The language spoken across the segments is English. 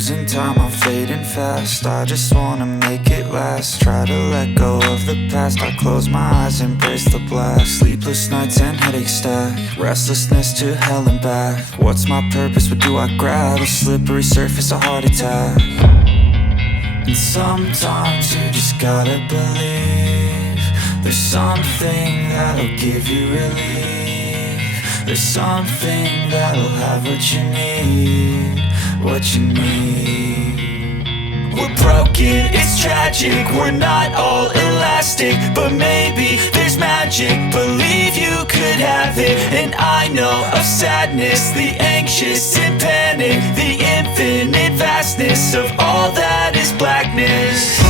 Losing time, I'm fading fast. I just wanna make it last. Try to let go of the past. I close my eyes, embrace the blast. Sleepless nights and headaches stack. Restlessness to hell and back. What's my purpose? What do I grab? A slippery surface, a heart attack. And sometimes you just gotta believe there's something that'll give you relief. There's something that'll have what you need. What you need. We're broken, it's tragic. We're not all elastic, but maybe there's magic. Believe you could have it. And I know of sadness, the anxious and panic, the infinite vastness of all that is blackness.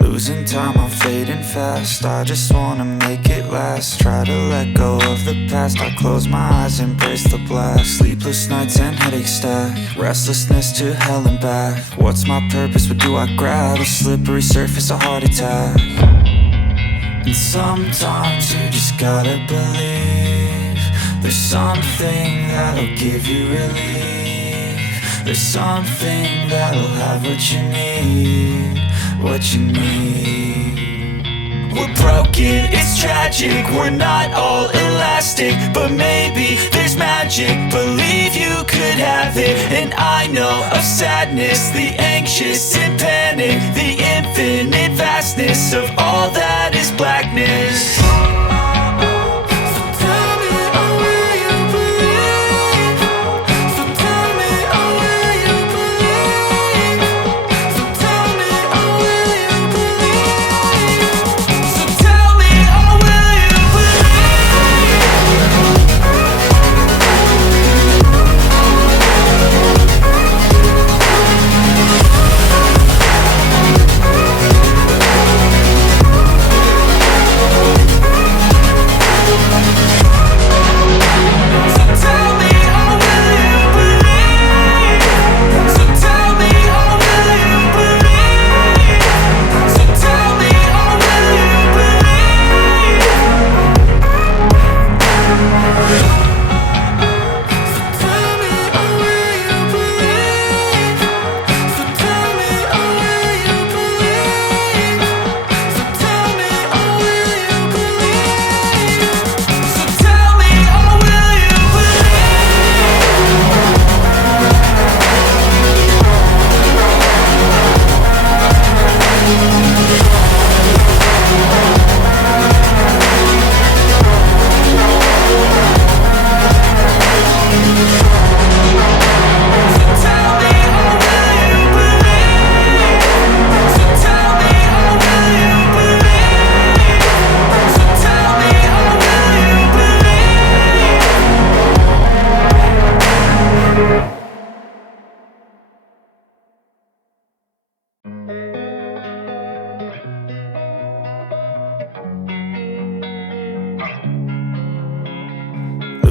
Losing time, I'm fading fast. I just wanna make it last. Try to let go of the past. I close my eyes, embrace the blast. Sleepless nights and headaches stack. Restlessness to hell and back. What's my purpose? What do I grab? A slippery surface, a heart attack. And sometimes you just gotta believe there's something that'll give you relief. There's something that'll have what you need. What you need. We're broken, it's tragic. We're not all elastic, but maybe there's magic. Believe you could have it. And I know of sadness, the anxious and panic, the infinite vastness of all that is blackness.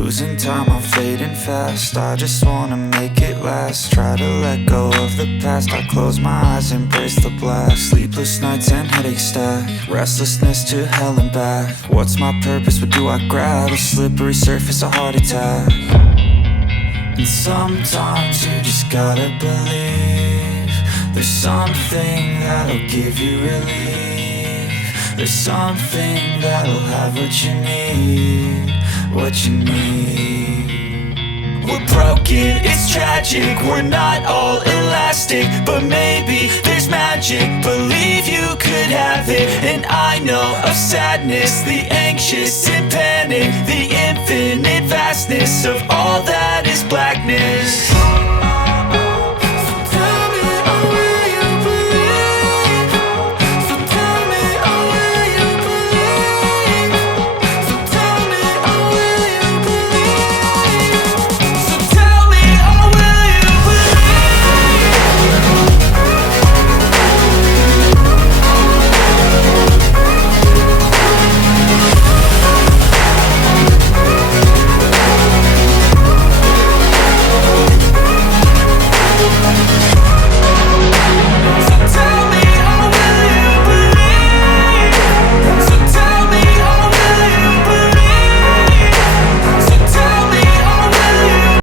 Losing time, I'm fading fast. I just wanna make it last. Try to let go of the past. I close my eyes, embrace the blast. Sleepless nights and headache stack. Restlessness to hell and back. What's my purpose? What do I grab? A slippery surface, a heart attack. And sometimes you just gotta believe there's something that'll give you relief. There's something that'll have what you need, what you need. We're broken, it's tragic, we're not all elastic, but maybe there's magic. Believe you could have it. And I know of sadness, the anxious and panic, the infinite vastness of all that is blackness.